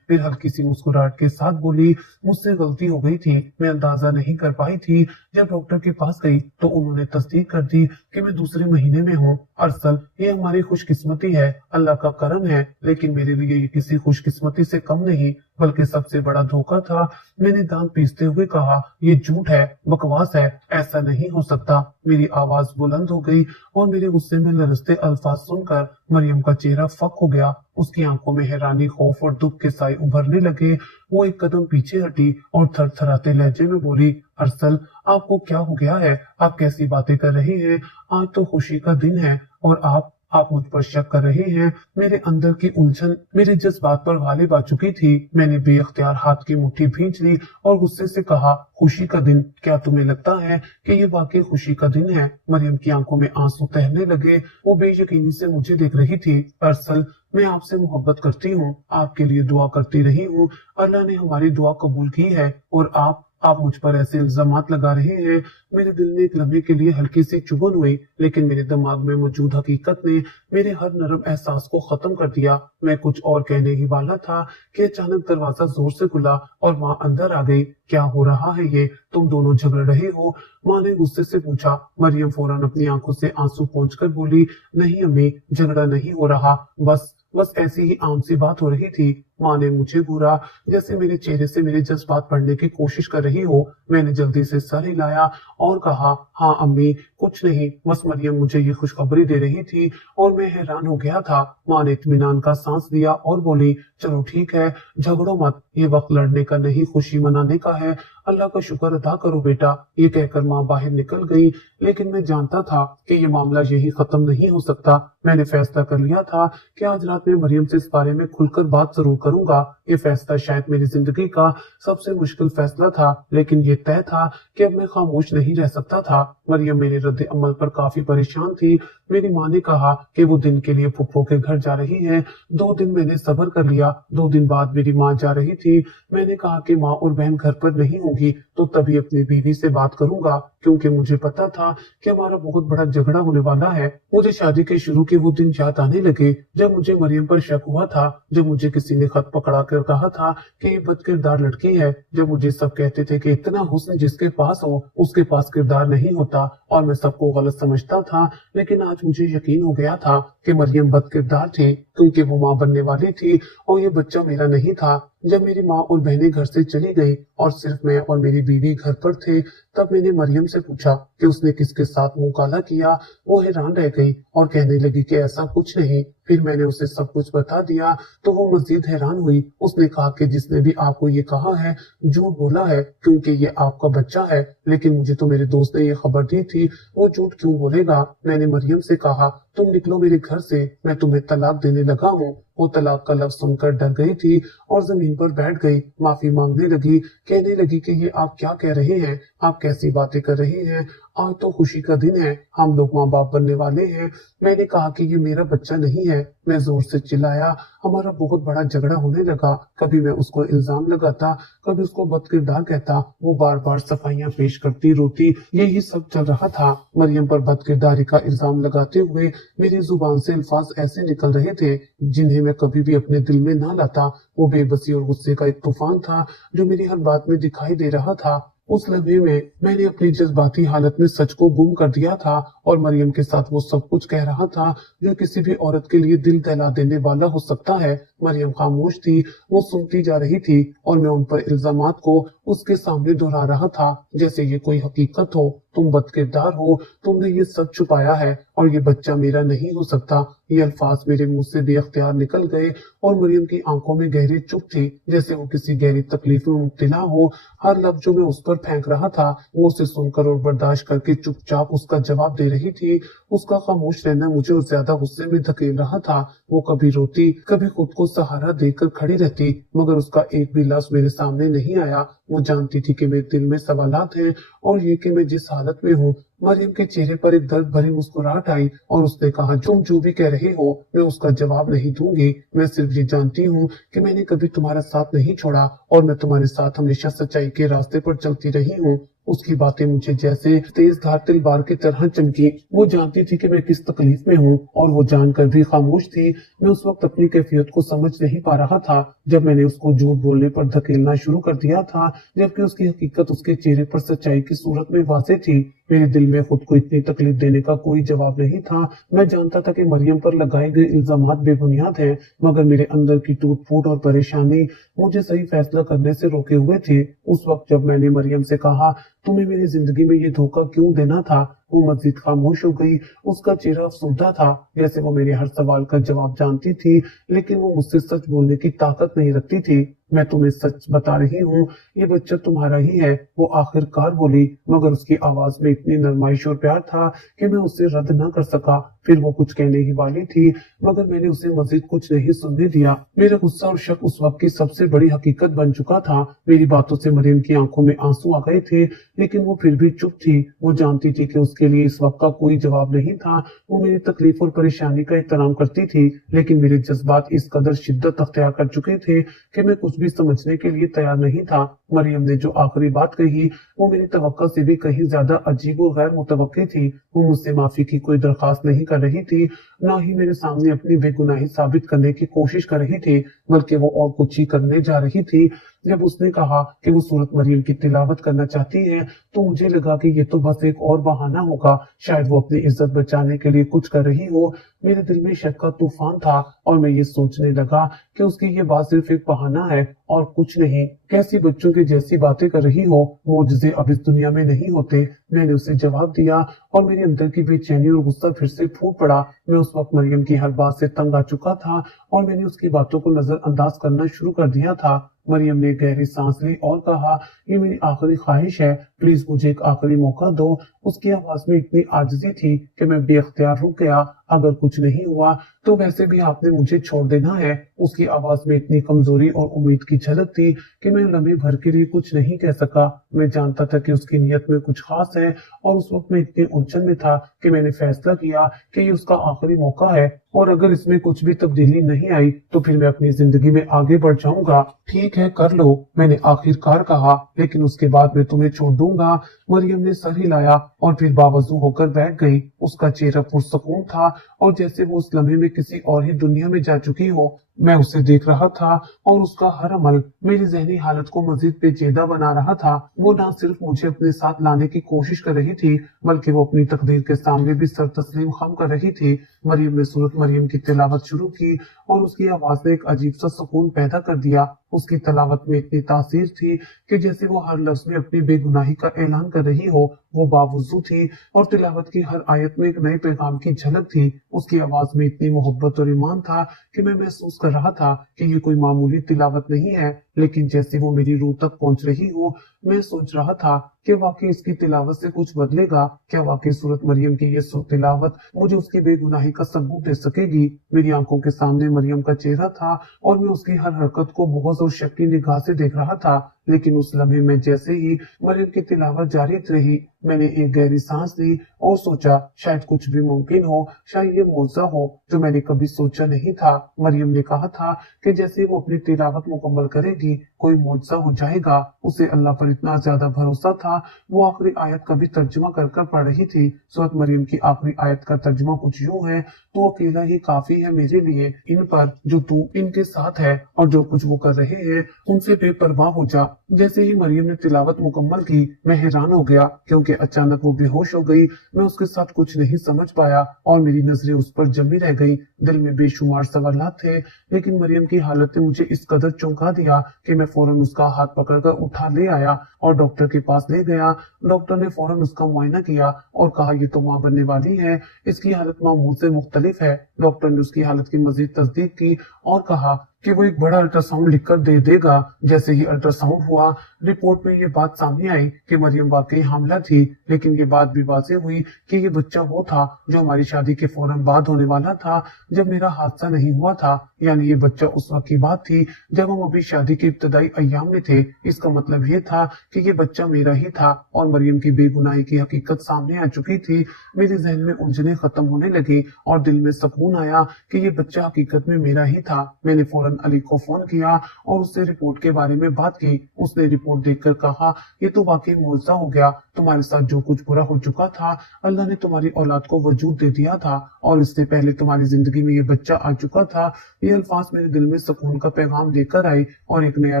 फिर हल्की सी मुस्कुराहट के साथ बोली, मुझसे गलती हो गई थी, मैं अंदाजा नहीं कर पाई थी। जब डॉक्टर के पास गई तो उन्होंने तस्दीक कर दी कि मैं दूसरे महीने में हूँ। अरसल, ये हमारी खुशकिस्मती है, अल्लाह का करम है, लेकिन मेरे लिए ये किसी खुशकिस्मती से कम नहीं, बल्कि सबसे बड़ा धोखा था। मैंने दांत पीसते हुए कहा, ये झूठ है, बकवास है, ऐसा नहीं हो सकता। मेरी आवाज बुलंद हो गई और मेरे गुस्से में लरजते अल्फाज सुनकर मरियम का चेहरा फक हो गया। उसकी आंखों में हैरानी, खौफ और दुख के साए उभरने लगे। वो एक कदम पीछे हटी और थरथराते लहजे में बोली, अरसल, आपको क्या हो गया है? आप कैसी बातें कर रहे हैं? आज तो खुशी का दिन है और आप मुझ पर शक कर रहे हैं। मेरे अंदर की उलझन मेरे जज्बात पर गालिब आ चुकी थी। मैंने बेअख्तियार हाथ की मुट्ठी भींच ली और गुस्से से कहा, खुशी का दिन? क्या तुम्हें लगता है कि ये वाकई खुशी का दिन है? मरियम की आंखों में आंसू तहने लगे। वो बेयकीनी से मुझे देख रही थी। अरसल, मैं आपसे मोहब्बत करती हूँ, आपके लिए दुआ करती रही हूँ। अल्लाह ने हमारी दुआ कबूल की है और आप मुझ पर ऐसे इल्जामात लगा रहे हैं। मेरे दिल में एक लम्हे के लिए हल्की सी चुभन हुई, लेकिन मेरे दिमाग में मौजूद हकीकत ने मेरे हर नरम एहसास को खत्म कर दिया। मैं कुछ और कहने ही वाला था कि अचानक दरवाजा जोर से खुला और माँ अंदर आ गई। क्या हो रहा है ये? तुम दोनों झगड़ रहे हो? माँ ने गुस्से से पूछा। मरियम फौरन अपनी आंखों से आंसू पोंछकर बोली, नहीं अम्मी, झगड़ा नहीं हो रहा, बस ऐसी ही आम सी बात हो रही थी। माँ ने मुझे घूरा, जैसे मेरे चेहरे से मेरे जज्बात पढ़ने की कोशिश कर रही हो। मैंने जल्दी से सर हिलाया और कहा, हाँ अम्मी, कुछ नहीं, बस मरियम मुझे ये खुशखबरी दे रही थी और मैं हैरान हो गया था। माँ ने इत्मीनान का सांस दिया और बोली, चलो ठीक है, झगड़ो मत, ये वक्त लड़ने का नहीं, खुशी मनाने का है। अल्लाह का शुक्र अदा करो बेटा। ये कहकर माँ बाहर निकल गई, लेकिन मैं जानता था कि ये मामला यही खत्म नहीं हो सकता। मैंने फैसला कर लिया था कि आज रात में मरियम से इस बारे में खुलकर बात जरूर करूंगा। ये फैसला शायद मेरी जिंदगी का सबसे मुश्किल फैसला था, लेकिन ये तय था कि अब मैं खामोश नहीं रह सकता था। मरियम मेरे रद्द अमल पर काफी परेशान थी। मेरी माँ ने कहा कि वो दिन के लिए फुफ्फो के घर जा रही है। 2 दिन मैंने सब्र कर लिया। 2 दिन बाद मेरी माँ जा रही थी। मैंने कहा कि माँ और बहन घर पर नहीं होगी तो तभी अपनी बीवी से बात करूंगा, क्योंकि मुझे पता था कि हमारा बहुत बड़ा झगड़ा होने वाला है। मुझे शादी के शुरू के वो दिन याद आने लगे जब मुझे मरियम पर शक हुआ था, जब मुझे किसी ने खत पकड़ा कर कहा था कि ये बदकिरदार लड़की है, जब मुझे सब कहते थे कि इतना हुस्न जिसके पास हो उसके पास किरदार नहीं होता और मैं सबको गलत समझता था। लेकिन आज मुझे यकीन हो गया था कि मरियम बदकिरदार थी, क्योंकि वो माँ बनने वाली थी और ये बच्चा मेरा नहीं था। जब मेरी माँ और बहनें घर से चली गई और सिर्फ मैं और मेरी बीवी घर पर थे, तब मैंने मरियम से पूछा कि उसने किसके साथ मुंह काला किया। वो हैरान रह गई और कहने लगी कि ऐसा कुछ नहीं। फिर मैंने उसे सब कुछ बता दिया तो वो मजीद हैरान हुई। उसने कहा कि जिसने भी आपको ये कहा है झूठ बोला है, क्योंकि ये आपका बच्चा है। लेकिन मुझे तो मेरे दोस्त ने ये खबर दी थी, वो झूठ क्यों बोलेगा? मैंने मरियम से कहा, तुम निकलो मेरे घर से, मैं तुम्हें तलाक देने लगा हूँ। वो तलाक का लफ्ज सुनकर डर गई थी और जमीन पर बैठ गई, माफी मांगने लगी, कहने लगी कि ये आप क्या कह रहे हैं, आप कैसी बातें कर रहे हैं, आज तो खुशी का दिन है, हम लोग माँ बाप बनने वाले हैं। मैंने कहा कि ये मेरा बच्चा नहीं है। मैं जोर से चिल्लाया। हमारा बहुत बड़ा झगड़ा होने लगा। कभी मैं उसको इल्जाम लगाता, कभी उसको बदकिरदार कहता। वो बार बार सफाइयां पेश करती, रोती, यही सब चल रहा था। मरियम पर बदकिरदारी का इल्जाम लगाते हुए मेरी जुबान से अल्फाज ऐसे निकल रहे थे जिन्हें मैं कभी भी अपने दिल में ना लाता। वो बेबसी और गुस्से का एक तूफान था जो मेरी हर बात में दिखाई दे रहा था। उस लम्हे में मैंने अपनी जज्बाती हालत में सच को गुम कर दिया था और मरियम के साथ वो सब कुछ कह रहा था जो किसी भी औरत के लिए दिल दहला देने वाला हो सकता है। मरियम खामोश थी, वो सुनती जा रही थी और मैं उन पर इल्जामात को उसके सामने दोहरा रहा था जैसे ये कोई हकीकत हो। तुम बदकिरदार हो, तुमने ये सब छुपाया है और ये बच्चा मेरा नहीं हो सकता। ये अल्फाज मेरे मुंह से बेअख्तियार निकल गए और मरियम की आंखों में गहरी चुप थी जैसे वो किसी गहरी तकलीफ में मुब्तला हो। हर लफ्ज जो मैं उस पर फेंक रहा था वो उसे सुनकर और बर्दाश्त करके चुपचाप उसका जवाब दे रही थी। उसका खामोश रहना मुझे और ज्यादा गुस्से में धकेल रहा था। वो कभी रोती, कभी खुद को सहारा देकर खड़ी रहती, मगर उसका एक भी लफ्ज मेरे सामने नहीं आया। वो जानती थी कि मेरे दिल में सवालात हैं और ये कि मैं जिस हालत में हूँ। मरियम के चेहरे पर एक दर्द भरी मुस्कुराहट आई और उसने कहा, तुम जो भी कह रहे हो मैं उसका जवाब नहीं दूंगी। मैं सिर्फ ये जानती हूँ कि मैंने कभी तुम्हारा साथ नहीं छोड़ा और मैं तुम्हारे साथ हमेशा सच्चाई के रास्ते पर चलती रही हूँ। उसकी बातें मुझे जैसे तेज धार तलवार की तरह चमकी। वो जानती थी कि मैं किस तकलीफ में हूँ और वो जानकर भी खामोश थी। मैं उस वक्त अपनी कैफियत को समझ नहीं पा रहा था जब मैंने उसको झूठ बोलने पर धकेलना शुरू कर दिया था, जबकि उसकी हकीकत उसके चेहरे पर सच्चाई की सूरत में वाज़ेह थी। मेरे दिल में खुद को इतनी तकलीफ देने का कोई जवाब नहीं था। मैं जानता था कि मरियम पर लगाए गए इल्जामात बेबुनियाद हैं, मगर मेरे अंदर की टूट फूट और परेशानी मुझे सही फैसला करने से रोके हुए थे। उस वक्त जब मैंने मरियम से कहा, तुम्हें मेरी जिंदगी में ये धोखा क्यों देना था, वो मस्जिद खामोश हो गई। उसका चेहरा अफसुर्दा था, जैसे वो मेरे हर सवाल का जवाब जानती थी, लेकिन वो मुझसे सच बोलने की ताकत नहीं रखती थी। मैं तुम्हें सच बता रही हूँ, ये बच्चा तुम्हारा ही है, वो आखिरकार बोली, मगर उसकी आवाज में इतनी नरमाइश और प्यार था कि मैं उसे रद्द न कर सका। फिर वो कुछ कहने ही वाली थी, मगर मैंने उसे मजीद कुछ नहीं सुनने दिया। मेरा गुस्सा और शक उस वक्त की सबसे बड़ी हकीकत बन चुका था। मेरी बातों से मरियम की आंखों में आंसू आ गए थे, लेकिन वो फिर भी चुप थी। वो जानती थी कि उसके लिए इस वक्त का कोई जवाब नहीं था। वो मेरी तकलीफ और परेशानी का एहतराम करती थी, लेकिन मेरे जज्बात इस कदर शिद्दत अख्तियार कर चुके थे कि मैं कुछ भी समझने के लिए तैयार नहीं था। मरियम ने जो आखिरी बात कही वो मेरी तवक्का से भी कहीं ज्यादा अजीब और गैर मुतवक्की थी। वो मुझसे माफी की कोई दरखास्त नहीं कर रही थी, न ही मेरे सामने अपनी बेगुनाही साबित करने की कोशिश कर रही थी, बल्कि वो और कुछ ही करने जा रही थी। जब उसने कहा कि वो सूरत मरियम की तिलावत करना चाहती है, तो मुझे लगा कि ये तो बस एक और बहाना होगा, शायद वो अपनी इज्जत बचाने के लिए कुछ कर रही हो। मेरे दिल में शक का तूफान था और मैं ये सोचने लगा कि उसकी ये बात सिर्फ एक बहाना है और कुछ नहीं। कैसी बच्चों की जैसी बातें कर रही हो, मोजज़े अब इस दुनिया में नहीं होते। मैंने उसे जवाब दिया और मेरे अंदर की बेचैनी और गुस्सा फिर से फूट पड़ा। मैं उस वक्त मरियम की हर बात से तंग आ चुका था और मैंने उसकी बातों को नजरअंदाज करना शुरू कर दिया था। मरियम ने गहरी सांस ली और कहा, ये मेरी आखिरी ख्वाहिश है, प्लीज मुझे एक आखिरी मौका दो। उसकी आवाज में इतनी आजिज़ी थी कि मैं बेख्तियार रुक गया। अगर कुछ नहीं हुआ तो वैसे भी आपने मुझे छोड़ देना है। उसकी आवाज में इतनी कमजोरी और उम्मीद की झलक थी कि मैं लम्हे भर के लिए कुछ नहीं कह सका। मैं जानता था कि उसकी नीयत में कुछ खास है और उस वक्त मैं इतनी उलझन में था कि मैंने फैसला किया कि ये उसका आखिरी मौका है और अगर इसमें कुछ भी तब्दीली नहीं आई तो फिर मैं अपनी जिंदगी में आगे बढ़ जाऊंगा। ठीक है, कर लो, मैंने आखिरकार कहा, लेकिन उसके बाद मैं तुम्हें छोड़ दूंगा। मरियम ने सर हिलाया और फिर बावजू होकर बैठ गई। उसका चेहरा पुरसकून था और जैसे वो उस लम्हे में किसी और ही दुनिया में जा चुकी हो। मैं उसे देख रहा था और उसका हर अमल मेरी जहनी हालत को मजीद पेचीदा बना रहा था। वो न सिर्फ मुझे अपने साथ लाने की कोशिश कर रही थी, बल्कि वो अपनी तकदीर के सामने भी सर तस्लीम खम कर रही थी। मरियम ने सूरत मरियम की तिलावत शुरू की और उसकी आवाज ने एक अजीब सा सुकून पैदा कर दिया। उसकी तिलावत में इतनी तासीर थी कि जैसे वो हर लफ्ज में अपनी बेगुनाही का ऐलान कर रही हो। वो बावजू थी और तिलावत की हर आयत में एक नए पैगाम की झलक थी। उसकी आवाज में इतनी मोहब्बत और ईमान था कि मैं महसूस कर रहा था कि ये कोई मामूली तिलावत नहीं है, लेकिन जैसे वो मेरी रूह तक पहुंच रही हो। मैं सोच रहा था कि वाकई इसकी तिलावत से कुछ बदलेगा। क्या वाकई सूरत मरियम की ये तिलावत मुझे उसकी बेगुनाही का सबूत दे सकेगी? मेरी आंखों के सामने मरियम का चेहरा था और मैं उसकी हर हरकत को बहुत और शक की निगाह से देख रहा था। लेकिन उस लम्हे में जैसे ही मरियम की तिलावत जारी रही, मैंने एक गहरी सांस ली और सोचा शायद कुछ भी मुमकिन हो, शायद ये मौजज़ा हो जो मैंने कभी सोचा नहीं था। मरियम ने कहा था कि जैसे वो अपनी तिलावत मुकम्मल करेगी कोई मौजज़ा हो जाएगा। उसे अल्लाह पर इतना ज्यादा भरोसा था। वो आखिरी आयत का भी तर्जुमा कर कर पढ़ रही थी। सूरत मरियम की आखिरी आयत का तर्जुमा कुछ यूं है, तो अकेला ही काफी है मेरे लिए, इन पर जो तू इनके साथ है और जो कुछ वो कर रहे हैं उनसे बेपरवाह हो जा। जैसे ही मरियम ने तिलावत मुकम्मल की, मैं हैरान हो गया क्योंकि अचानक वो बेहोश हो गई। मैं उसके साथ कुछ नहीं समझ पाया और मेरी नजरें उस पर जमी रह गईं। दिल में बेशुमार सवालात थे, लेकिन मरियम की हालत ने मुझे इस कदर चौंका दिया कि मैं फौरन उसका हाथ पकड़कर उठा ले आया और डॉक्टर के पास ले गया। डॉक्टर ने फौरन उसका मुआयना किया और कहा, ये तो मां बनने वाली है, इसकी हालत मामूल से मुख्तलिफ है। डॉक्टर ने उसकी हालत की मजीद तस्दीक की और कहा कि वो एक बड़ा अल्ट्रासाउंड लिखकर दे देगा। जैसे ही अल्ट्रासाउंड हुआ, रिपोर्ट में ये बात सामने आई कि मरियम वाकई हामिला थी, लेकिन ये बात भी वाज़ेह हुई कि ये बच्चा वो था जो हमारी शादी के फौरन बाद होने वाला था, जब मेरा हादसा नहीं हुआ था। यानी ये बच्चा उस वक्त की बात थी जब हम अभी शादी के इब्तदाई अय्याम में थे। इसका मतलब ये था कि ये बच्चा मेरा ही था और मरियम की बेगुनाही की हकीकत सामने आ चुकी थी। मेरे जहन में उलझने खत्म होने लगी और दिल में सुकून आया कि ये बच्चा हकीकत में मेरा ही था। मैंने फौरन अली को फोन किया और उससे रिपोर्ट के बारे में बात की। उसने रिपोर्ट देखकर कहा, ये तो वाकई मौजज़ा हो गया। तुम्हारे साथ जो कुछ बुरा हो चुका था, अल्लाह ने तुम्हारी औलाद को वजूद दे दिया था और इससे पहले तुम्हारी जिंदगी में ये बच्चा आ चुका था। ये अल्फाज मेरे दिल में सुकून का पैगाम लेकर आए और एक नया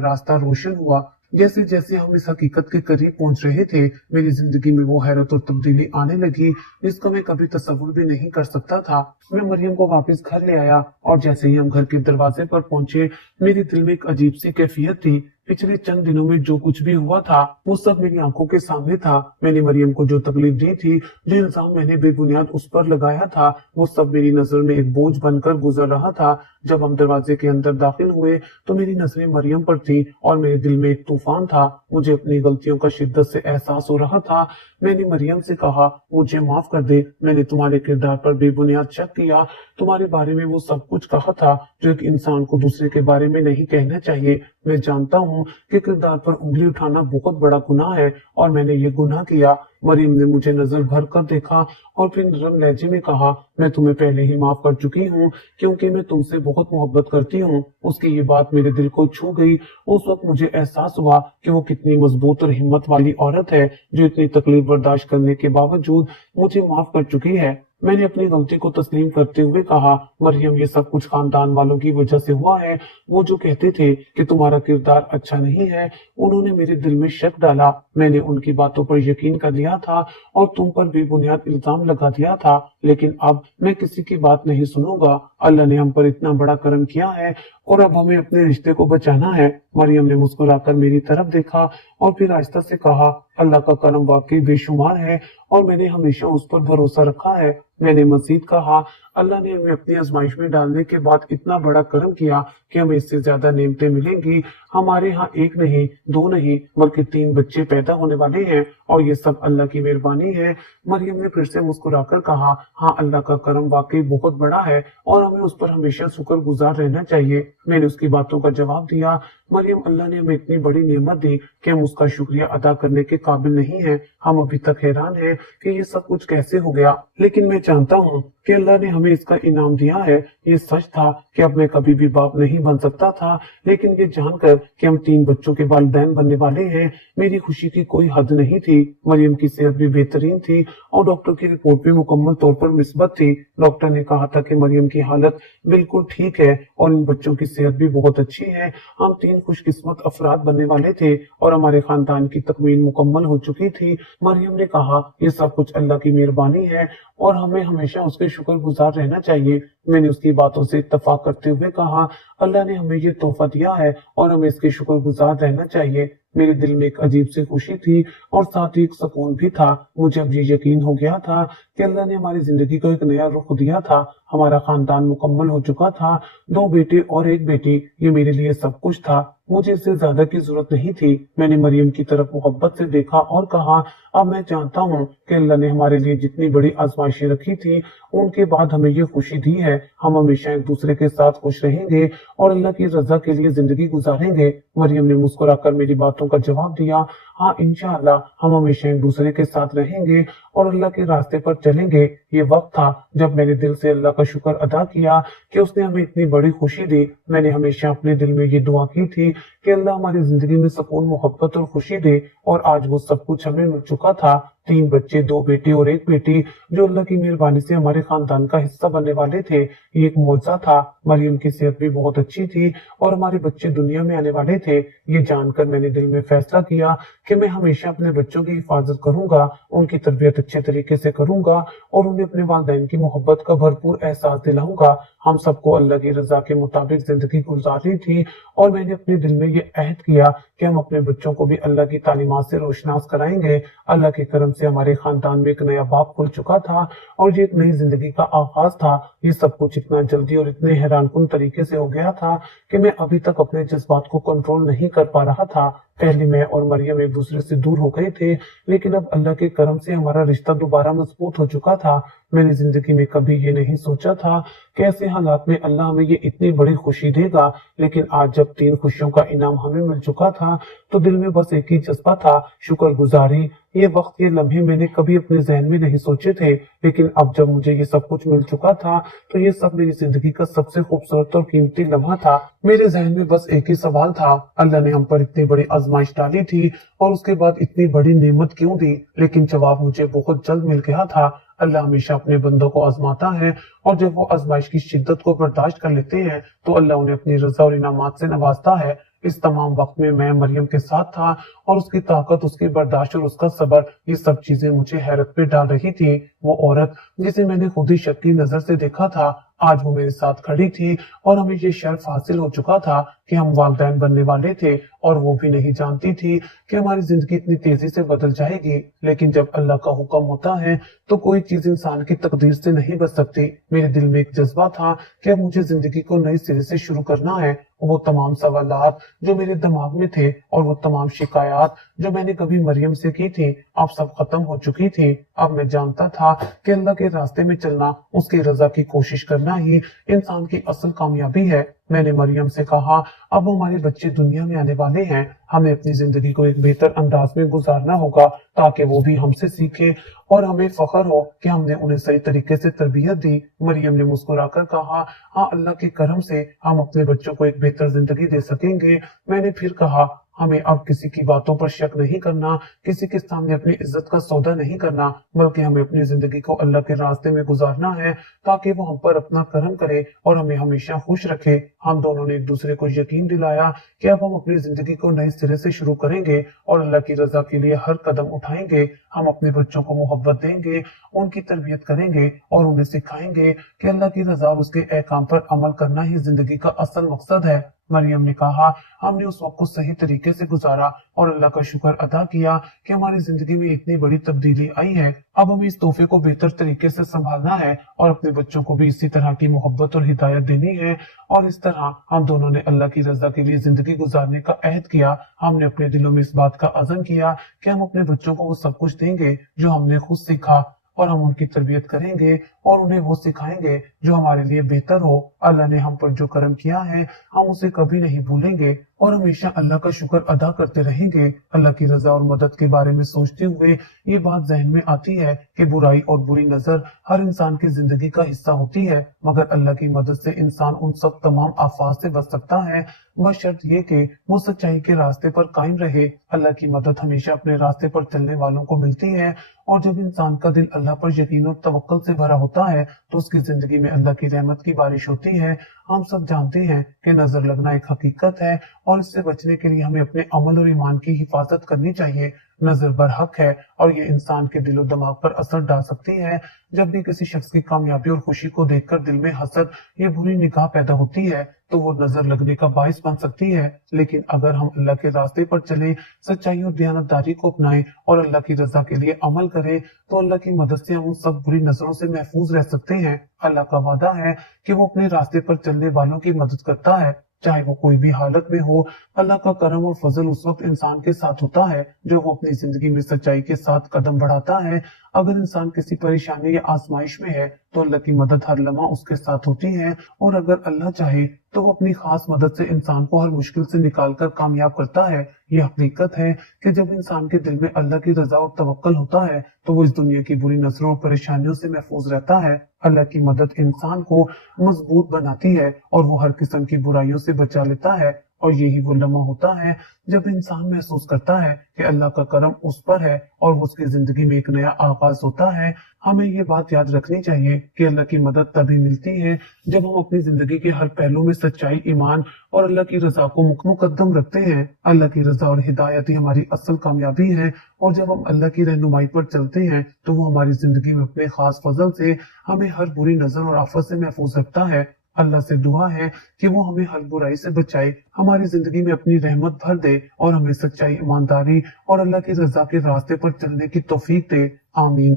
रास्ता रोशन हुआ। जैसे जैसे हम इस हकीकत के करीब पहुंच रहे थे, मेरी जिंदगी में वो हैरत और तब्दीली आने लगी जिसका मैं कभी तसव्वुर भी नहीं कर सकता था। मैं मरियम को वापस घर ले आया और जैसे ही हम घर के दरवाजे पर पहुंचे, मेरे दिल में एक अजीब सी कैफियत थी। पिछले चंद दिनों में जो कुछ भी हुआ था वो सब मेरी आंखों के सामने था। मैंने मरियम को जो तकलीफ दी थी, जो इल्जाम मैंने बेबुनियाद उस पर लगाया था, वो सब मेरी नजर में एक बोझ बनकर गुजर रहा था। जब हम दरवाजे के अंदर दाखिल हुए तो मेरी नजरें मरियम पर थी और मेरे दिल में एक तूफान था। मुझे अपनी गलतियों का शिद्दत से एहसास हो रहा था। मैंने मरियम से कहा, मुझे माफ कर दे, मैंने तुम्हारे किरदार पर बेबुनियाद शक किया। तुम्हारे बारे में वो सब कुछ कहा था जो एक इंसान को दूसरे के बारे में नहीं कहना चाहिए। मैं जानता हूँ कि किरदार पर उंगली उठाना बहुत बड़ा गुनाह है और मैंने ये गुनाह किया। मरियम ने मुझे नजर भर कर देखा और फिर नरम लहजे में कहा, मैं तुम्हें पहले ही माफ कर चुकी हूँ क्योंकि मैं तुमसे बहुत मोहब्बत करती हूँ। उसकी ये बात मेरे दिल को छू गई। उस वक्त मुझे एहसास हुआ कि वो कितनी मजबूत और हिम्मत वाली औरत है जो इतनी तकलीफ बर्दाश्त करने के बावजूद मुझे माफ कर चुकी है। मैंने अपनी गलती को तस्लीम करते हुए कहा, मरियम, ये सब कुछ खानदान वालों की वजह से हुआ है। वो जो कहते थे कि तुम्हारा किरदार अच्छा नहीं है, उन्होंने मेरे दिल में शक डाला। मैंने उनकी बातों पर यकीन कर लिया था और तुम पर बेबुनियाद इल्जाम लगा दिया था, लेकिन अब मैं किसी की बात नहीं सुनूंगा। अल्लाह ने हम पर इतना बड़ा करम किया है और अब हमें अपने रिश्ते को बचाना है। मरियम ने मुस्कुराकर मेरी तरफ देखा और फिर आहिस्ता से कहा, अल्लाह का करम वाकई बेशुमार है और मैंने हमेशा उस पर भरोसा रखा है। मैंने मजीद कहा, अल्लाह ने हमें अपनी आजमाइश में डालने के बाद इतना बड़ा करम किया कि हमें इससे ज्यादा नेमतें मिलेंगी। हमारे यहाँ एक नहीं, दो नहीं, बल्कि 3 बच्चे पैदा होने वाले हैं और ये सब अल्लाह की मेहरबानी है। मरियम ने फिर से मुस्कुराकर कहा, हाँ, अल्लाह का करम वाकई बहुत बड़ा है और हमें उस पर हमेशा शुक्रगुजार रहना चाहिए। मैंने उसकी बातों का जवाब दिया, मरियम, अल्लाह ने हमें इतनी बड़ी नेमत दी कि हम उसका शुक्रिया अदा करने के काबिल नहीं है। हम अभी तक हैरान हैं कि ये सब कुछ कैसे हो गया, लेकिन मैं जानता हूँ कि अल्लाह ने हमें इसका इनाम दिया है। ये सच था कि अब मैं कभी भी बाप नहीं बन सकता था, लेकिन ये जानकर कि हम 3 बच्चों के वालिदैन बनने वाले हैं, मेरी खुशी की कोई हद नहीं थी। मरियम की सेहत भी बेहतरीन थी और डॉक्टर की रिपोर्ट भी मुकम्मल तौर पर मिस्बत थी। डॉक्टर ने कहा था कि मरियम की हालत बिल्कुल ठीक है और इन बच्चों की सेहत भी बहुत अच्छी है। हम 3 खुशकिस्मत अफराद बनने वाले थे और हमारे खानदान की तकमील मुकम्मल हो चुकी थी। मरियम ने कहा, ये सब कुछ अल्लाह की मेहरबानी है और हमें हमेशा उसके शुक्रगुजार रहना चाहिए। मैंने उसकी बातों से इत्तफाक करते हुए कहा, अल्लाह ने हमें ये तोहफा दिया है और हमें इसके शुक्रगुजार रहना चाहिए। मेरे दिल में एक अजीब सी खुशी थी और साथ ही एक सुकून भी था। मुझे अब ये यकीन हो गया था कि अल्लाह ने हमारी जिंदगी को एक नया रुख दिया था। हमारा खानदान मुकम्मल हो चुका था, 2 बेटे और 1 बेटी। ये मेरे लिए सब कुछ था, मुझे इससे ज्यादा की जरूरत नहीं थी। मैंने मरियम की तरफ मोहब्बत से देखा और कहा, अब मैं जानता हूँ कि अल्लाह ने हमारे लिए जितनी बड़ी आजमाइशें रखी थी, उनके बाद हमें ये खुशी दी है। हम हमेशा एक दूसरे के साथ खुश रहेंगे और अल्लाह की रजा के लिए जिंदगी गुजारेंगे। मरियम ने मुस्कुराकर मेरी बातों का जवाब दिया, हाँ, इंशाअल्लाह हम हमेशा एक दूसरे के साथ रहेंगे और अल्लाह के रास्ते पर चलेंगे। ये वक्त था जब मैंने दिल से अल्लाह का शुक्र अदा किया कि उसने हमें इतनी बड़ी खुशी दी। मैंने हमेशा अपने दिल में ये दुआ की थी कि अल्लाह हमारी जिंदगी में सुकून, मोहब्बत और खुशी दे और आज वो सब कुछ हमें मिल चुका था। 3 बच्चे, 2 बेटे और 1 बेटी, जो अल्लाह की मेहरबानी से हमारे खानदान का हिस्सा बनने वाले थे। ये एक मौजज़ा था। मरियम की सेहत भी बहुत अच्छी थी और हमारे बच्चे दुनिया में आने वाले थे। ये जानकर मैंने दिल में फैसला किया कि मैं हमेशा अपने बच्चों की हिफाजत करूंगा, उनकी तरबियत अच्छे तरीके से करूंगा और उन्हें अपने वालिदैन की मोहब्बत का भरपूर एहसास दिलाऊंगा। हम सबको अल्लाह की रजा के मुताबिक जिंदगी गुजारनी थी और मैंने अपने दिल में ये अहद किया कि हम अपने बच्चों को भी अल्लाह की तालीमात से रोशनास कराएंगे। अल्लाह के करम से हमारे खानदान में एक नया बाब खुल चुका था और ये एक नई जिंदगी का आगाज था। ये सब कुछ इतना जल्दी और इतने हैरानकुन तरीके से हो गया था कि मैं अभी तक अपने जज्बात को कंट्रोल नहीं कर पा रहा था। पहले मैं और मरियम एक दूसरे से दूर हो गए थे, लेकिन अब अल्लाह के करम से हमारा रिश्ता दोबारा मजबूत हो चुका था। मैंने जिंदगी में कभी ये नहीं सोचा था कि ऐसे हालात में अल्लाह हमें ये इतनी बड़ी खुशी देगा, लेकिन आज जब 3 खुशियों का इनाम हमें मिल चुका था तो दिल में बस एक ही जज्बा था, शुक्रगुजारी। ये वक्त, ये लम्हे मैंने कभी अपने जहन में नहीं सोचे थे, लेकिन अब जब मुझे ये सब कुछ मिल चुका था तो ये सब मेरी जिंदगी का सबसे खूबसूरत और कीमती लम्हा था। मेरे जहन में बस एक ही सवाल था, अल्लाह ने हम पर इतनी बड़ी आजमाइश डाली थी और उसके बाद इतनी बड़ी नेमत क्यों दी? लेकिन जवाब मुझे बहुत जल्द मिल गया था। अल्लाह हमेशा अपने बंदों को आजमाता है और जब वो आजमाइश की शिद्दत को बर्दाश्त कर लेते हैं तो अल्लाह उन्हें अपनी रजा और इनामात से नवाजता है। इस तमाम वक्त में मैं मरियम के साथ था और उसकी ताकत, उसकी बर्दाश्त और उसका सब्र, ये सब चीजें मुझे हैरत पे डाल रही थी। वो औरत जिसे मैंने खुद ही शक की नजर से देखा था, आज वो मेरे साथ खड़ी थी और हमें ये शर्फ हासिल हो चुका था कि हम वालिदैन बनने वाले थे और वो भी नहीं जानती थी कि हमारी जिंदगी इतनी तेजी से बदल जाएगी। लेकिन जब अल्लाह का हुक्म होता है तो कोई चीज इंसान की तकदीर से नहीं बच सकती। मेरे दिल में एक जज्बा था कि अब मुझे जिंदगी को नई सिरे से शुरू करना है। वो तमाम सवालात जो मेरे दिमाग में थे और वो तमाम शिकायत जो मैंने कभी मरियम से की थी, अब सब खत्म हो चुकी थी। अब मैं जानता था कि अल्लाह के रास्ते में चलना, उसकी रजा की कोशिश करना ही इंसान की असल कामयाबी है। मैंने मरियम से कहा, अब हमारे बच्चे दुनिया में आने वाले हैं, हमें अपनी जिंदगी को एक बेहतर अंदाज में गुजारना होगा ताकि वो भी हमसे सीखे और हमें फख्र हो कि हमने उन्हें सही तरीके से तरबियत दी। मरियम ने मुस्कुराकर कहा, हाँ, अल्लाह के करम से हम अपने बच्चों को एक बेहतर जिंदगी दे सकेंगे। मैंने फिर कहा, हमें अब किसी की बातों पर शक नहीं करना, किसी के सामने अपनी इज्जत का सौदा नहीं करना, बल्कि हमें अपनी जिंदगी को अल्लाह के रास्ते में गुजारना है ताकि वो हम पर अपना करम करे और हमें हमेशा खुश रखे। हम दोनों ने एक दूसरे को यकीन दिलाया कि अब हम अपनी जिंदगी को नए सिरे से शुरू करेंगे और अल्लाह की रजा के लिए हर कदम उठाएंगे। हम अपने बच्चों को मोहब्बत देंगे, उनकी तरबियत करेंगे और उन्हें सिखाएंगे कि अल्लाह की रजा और उसके अहकाम पर अमल करना ही जिंदगी का असल मकसद है। मरियम ने कहा, हमने उस वक्त को सही तरीके से गुजारा और अल्लाह का शुक्र अदा किया कि हमारी जिंदगी में इतनी बड़ी तब्दीली आई है। अब हमें इस तोहफे को बेहतर तरीके से संभालना है और अपने बच्चों को भी इसी तरह की मोहब्बत और हिदायत देनी है। और इस तरह हम दोनों ने अल्लाह की रजा के लिए जिंदगी गुजारने का अहद किया। हमने अपने दिलों में इस बात का अज़म किया कि हम अपने बच्चों को वो सब कुछ देंगे जो हमने खुद सीखा और हम उनकी तरबियत करेंगे और उन्हें वो सिखाएंगे जो हमारे लिए बेहतर हो। अल्लाह ने हम पर जो करम किया है हम उसे कभी नहीं भूलेंगे और हमेशा अल्लाह का शुक्र अदा करते रहेंगे। अल्लाह की रजा और मदद के बारे में सोचते हुए ये बात जहन में आती है कि बुराई और बुरी नजर हर इंसान की जिंदगी का हिस्सा होती है, मगर अल्लाह की मदद से इंसान उन सब तमाम आफात से बच सकता है, बशर्त ये कि वो सच्चाई के रास्ते पर कायम रहे। अल्लाह की मदद हमेशा अपने रास्ते पर चलने वालों को मिलती है और जब इंसान का दिल अल्लाह पर यकीन और तवक्कुल से भरा होता है तो उसकी जिंदगी में अल्लाह की रहमत की बारिश होती है। हम सब जानते हैं कि नजर लगना एक हकीकत है और इससे बचने के लिए हमें अपने अमल और ईमान की हिफाजत करनी चाहिए। नजर बरहक है और ये इंसान के दिलो दिमाग पर असर डाल सकती है। जब भी किसी शख्स की कामयाबी और खुशी को देखकर दिल में हसद या बुरी निगाह पैदा होती है तो वो नजर लगने का बाइस बन सकती है। लेकिन अगर हम अल्लाह के रास्ते पर चलें, सच्चाई और दयानतदारी को अपनाएं और अल्लाह की रजा के लिए अमल करें तो अल्लाह की मदद से हम उन सब बुरी नजरों से महफूज रह सकते हैं। अल्लाह का वादा है कि वो अपने रास्ते पर चलने वालों की मदद करता है, चाहे वो कोई भी हालत में हो। अल्लाह का करम और फजल उस वक्त इंसान के साथ होता है जो वो अपनी जिंदगी में सच्चाई के साथ कदम बढ़ाता है। अगर इंसान किसी परेशानी या आजमाइश में है तो अल्लाह की मदद हर लम्हा उसके साथ होती है और अगर अल्लाह चाहे तो वो अपनी खास मदद से इंसान को हर मुश्किल से निकालकर कामयाब करता है। ये हकीकत है कि जब इंसान के दिल में अल्लाह की रजा और तवक्कुल होता है तो वो इस दुनिया की बुरी नजरों और परेशानियों से महफूज रहता है। अल्लाह की मदद इंसान को मजबूत बनाती है और वो हर किस्म की बुराइयों से बचा लेता है। اور یہی وہ لمحہ ہوتا ہے جب انسان محسوس کرتا ہے کہ اللہ کا کرم اس پر ہے اور اس کی زندگی میں ایک نیا آغاز ہوتا ہے۔ ہمیں یہ بات یاد رکھنی چاہیے کہ اللہ کی مدد تبھی ملتی ہے جب ہم اپنی زندگی کے ہر پہلو میں سچائی، ایمان اور اللہ کی رضا کو مقدم رکھتے ہیں۔ اللہ کی رضا اور ہدایت ہی ہماری اصل کامیابی ہے، اور جب ہم اللہ کی رہنمائی پر چلتے ہیں تو وہ ہماری زندگی میں اپنے خاص فضل سے ہمیں ہر بری نظر اور آفت سے محفوظ رکھتا ہے۔ اللہ سے دعا ہے کہ وہ ہمیں ہر برائی سے بچائے، ہماری زندگی میں اپنی رحمت بھر دے اور ہمیں سچائی، ایمانداری اور اللہ کی رضا کے راستے پر چلنے کی توفیق دے۔ آمین۔